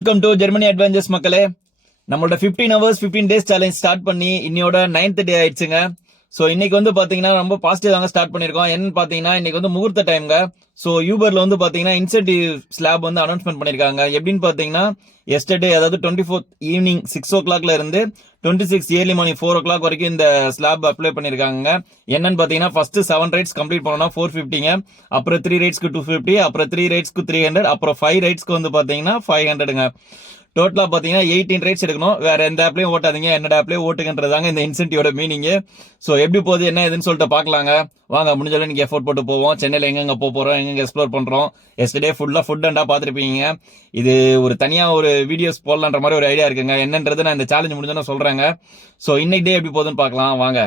Welcome to Germany adventures மக்களே. நம்மளோட 15 hours 15 days challenge start பண்ணி இன்னையோட 9th டே ஆயிடுச்சுங்க. ஸோ இன்னைக்கு வந்து பாத்தீங்கன்னா ரொம்ப பாசிட்டிவ் தாங்க ஸ்டார்ட் பண்ணிருக்கோம். என்னன்னு பாத்தீங்கன்னா இன்னைக்கு வந்து முகூர்த்த டைம்ங்க. ஸோ யூபர்ல வந்து பாத்தீங்கன்னா இன்சென்டிவ் ஸ்லாப் வந்து அனௌன்ஸ்மெண்ட் பண்ணிருக்காங்க. எப்படின்னு பாத்தீங்கன்னா எஸ்டர்டே அதாவது 24th ஈவினிங் 6 o'clock இருந்து 26 ஏர்லி மார்னிங் 4 o'clock வரைக்கும் இந்த ஸ்லாப் அப்ளை பண்ணிருக்காங்க. என்னன்னு பாத்தீங்கன்னா ஃபர்ஸ்ட் 7 ரைட்ஸ் கம்ப்ளீட் பண்ணோம்னா 450ங்க, அப்புறம் 3 ரைட்ஸ்க்கு 250, அப்புறம் 3 ரைட்ஸ்க்கு 300, அப்புறம் 5 ரைட்ஸ்க்கு வந்து பாத்தீங்கன்னா 500ங்க. டோட்டலா பாத்தீங்கன்னா 18 ரைட்ஸ் எடுக்கணும். வேற எந்த ஆப்லயும் ஓட்டாதீங்க, என்னோட ஆப்லயும் ஓட்டுங்கன்றதாங்க இந்த இன்சென்டிவோட மீனிங். சோ எப்படி போகுது என்ன ஏதுன்னு சொல்லிட்டு பாக்கலாங்க. வாங்க முடிஞ்சளவு நீங்க எஃபோர்ட் போட்டு போவோம். சென்னையில எங்கெங்க போறோம், எங்கெங்க எக்ஸ்ப்ளோர் பண்றோம். எஸ்டர்டே ஃபுல்லா ஃபுட் அண்டா பாத்துருப்பீங்க. இது ஒரு தனியா ஒரு வீடியோஸ் போடலான்ற மாதிரி ஒரு ஐடியா இருக்குங்க. என்னன்றது நான் இந்த சேலஞ்ச் முடிஞ்சோன்னு சொல்றேங்க. சோ இன்னைக்கு டே எப்படி போகுதுன்னு பாக்கலாம் வாங்க.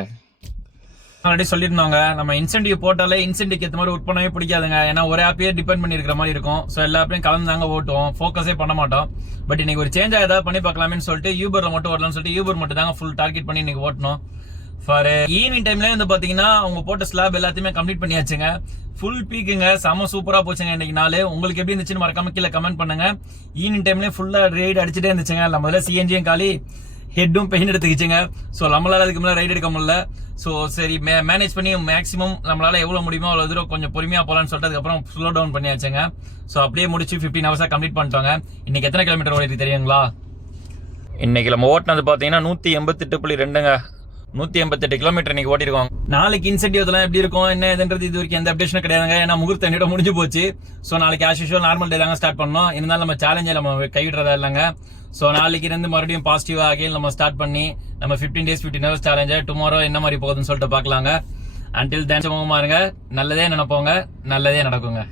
ஆல்ரெடி சொல்லியிருந்தாங்க, நம்ம இன்சென்டிவ் போட்டாலே இன்சென்டிவ் ஏற்ற மாதிரி ஒர்க் பண்ணவே பிடிக்காதுங்க. ஏன்னா ஒரு ஆப்பே டிபெண்ட் பண்ணி இருக்கிற மாதிரி இருக்கும். ஸோ எல்லா ஆப்பையும் கலந்தாங்க ஓட்டுவோம், ஃபோக்கஸே பண்ண மாட்டோம். பட் இன்னைக்கு ஒரு சேஞ்ச் ஏதாவது பண்ணி பார்க்கலாமேன்னு சொல்லிட்டு யூபர்ல மட்டும் ஓட்டலாம்னு சொல்லிட்டு யூபர் மட்டும் தாங்க ஃபுல் டார்கெட் பண்ணி இன்னைக்கு ஓட்டணும். ஃபார் ஈவினிங் டைம்ல வந்து பாத்தீங்கன்னா அவங்க போட்ட ஸ்லாப் எல்லாத்தையுமே கம்ப்ளீட் பண்ணியாச்சுங்க. ஃபுல் பீக்குங்க, செம சூப்பரா போச்சுங்க இன்னைக்கு நாள். உங்களுக்கு எப்படி இருந்துச்சுன்னு மறக்காம கீழே கமெண்ட் பண்ணுங்க. ஈவினிங் டைம்ல ஃபுல்லா ரைடு அடிச்சுட்டே இருந்துச்சுங்க. நம்ம முதல்ல சிஎன்ஜியும் காலி, ஹெட்டும் பெயின் எடுத்துக்கிச்சுங்க. ஸோ நம்மளால அதுக்கு மேலே ரைடு எடுக்க முடியல. ஸோ சரி மேனேஜ் பண்ணி மேக்ஸிமம் நம்மளால எவ்வளவு முடியுமோ அவ்வளோ தூரம் கொஞ்சம் பொறுமையா போலான்னு சொல்லிட்டு அதுக்கப்புறம் ஸ்லோ டவுன் பண்ணியாச்சுங்க. ஸோ அப்படியே முடிச்சு 15 ஹவர்ஸா கம்ப்ளீட் பண்ணிட்டோங்க. இன்னைக்கு எத்தனை கிலோமீட்டர் ஓடிட்டு தெரியுங்களா? இன்னைக்கு நம்ம ஓட்டினது பாத்தீங்கன்னா 188.2ங்க. 188 கிலோமீட்டர் இன்னைக்கு ஓட்டிருக்கோம். நாளைக்கு இன்சென்டிவ் எல்லாம் எப்படி இருக்கும் என்ன ஏதுன்றது இது வரைக்கும் எந்த அப்டேஷனும் கிடையாதுங்க. ஏன்னா முகூர்த்த என்னோட முடிஞ்சு போச்சு. ஸோ நாளைக்கு ஆஸ் யூஷுவல் நார்மல் டே தாங்க ஸ்டார்ட் பண்ணோம். இருந்தாலும் நம்ம சேலஞ்சை நம்ம கைவிடுறதா இல்லைங்க. ஸோ நாளைக்கு இருந்து மறுபடியும் பாசிட்டிவா அகைன் நம்ம ஸ்டார்ட் பண்ணி நம்ம 15 days 15 hours சேலஞ்சை டுமாரோ என்ன மாதிரி போகுதுன்னு சொல்லிட்டு பார்க்கலாங்க. அன்டில் தேன் சும்மா இருங்க, நல்லதே நினைப்போங்க, நல்லதே நடக்குங்க.